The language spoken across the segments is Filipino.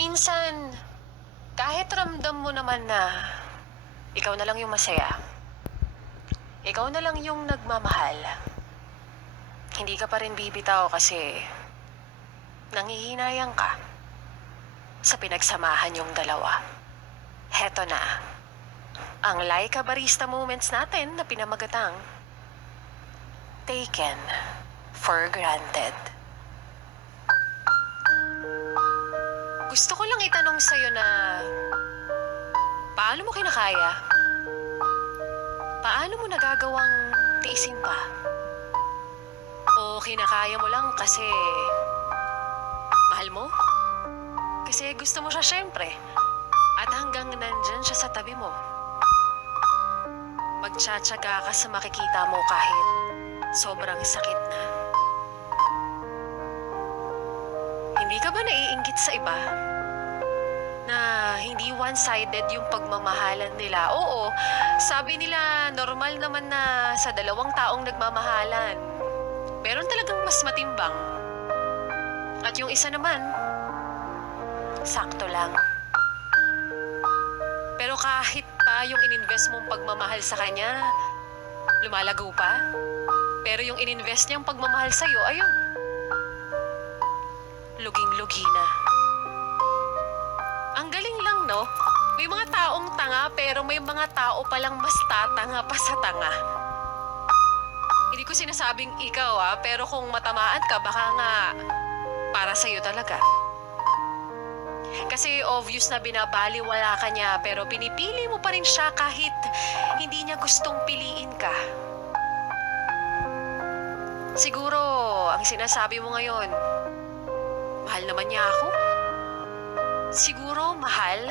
Minsan, kahit ramdam mo naman na ikaw na lang yung masaya, ikaw na lang yung nagmamahal, hindi ka pa rin bibitaw kasi nanghihinayang ka sa pinagsamahan yung dalawa. Heto na, ang Laika Barista moments natin na pinamagatang Taken for Granted. Gusto ko lang itanong sa'yo na paano mo kinakaya? Paano mo nagagawang tiisin pa? O kinakaya mo lang kasi mahal mo? Kasi gusto mo siya syempre. At hanggang nandyan siya sa tabi mo. Magtsatsaga ka sa makikita mo kahit sobrang sakit na. Hindi ka ba naiinggit sa iba? Na hindi one-sided yung pagmamahalan nila. Oo, sabi nila normal naman na sa dalawang taong nagmamahalan. Meron talagang mas matimbang. At yung isa naman, sakto lang. Pero kahit pa yung ininvest mong pagmamahal sa kanya, lumalago pa. Pero yung ininvest niyang pagmamahal sa'yo, ayun, luging-lugi na. Ang galing lang, no? May mga taong tanga pero may mga tao palang mas tatanga pa sa tanga. Hindi ko sinasabing ikaw pero kung matamaan ka, baka nga para sa'yo talaga. Kasi obvious na binabaliwala ka niya pero pinipili mo pa rin siya kahit hindi niya gustong piliin ka. Siguro, ang sinasabi mo ngayon, mahal naman niya ako? Siguro mahal,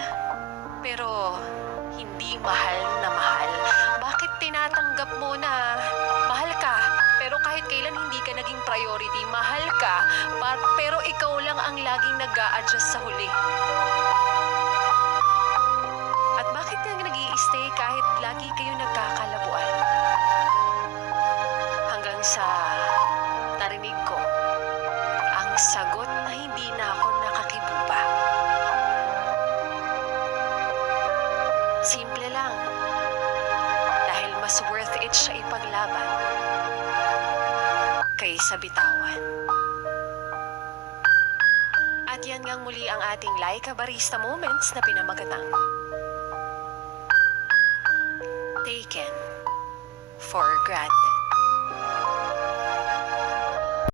pero hindi mahal na mahal. Bakit tinatanggap mo na mahal ka, pero kahit kailan hindi ka naging priority? Mahal ka, pero ikaw lang ang laging nag-a-adjust sa huli. At bakit ka nag-i-stay kahit lagi kayo nagkakalabuan? Hanggang sa narinig ko ang sagot na hindi na ako nakakibo pa. Simple lang. Dahil mas worth it siya ipaglaban kaysa bitawan. At yan ngang muli ang ating Laika Barista moments na pinamagatang Taken for Granted.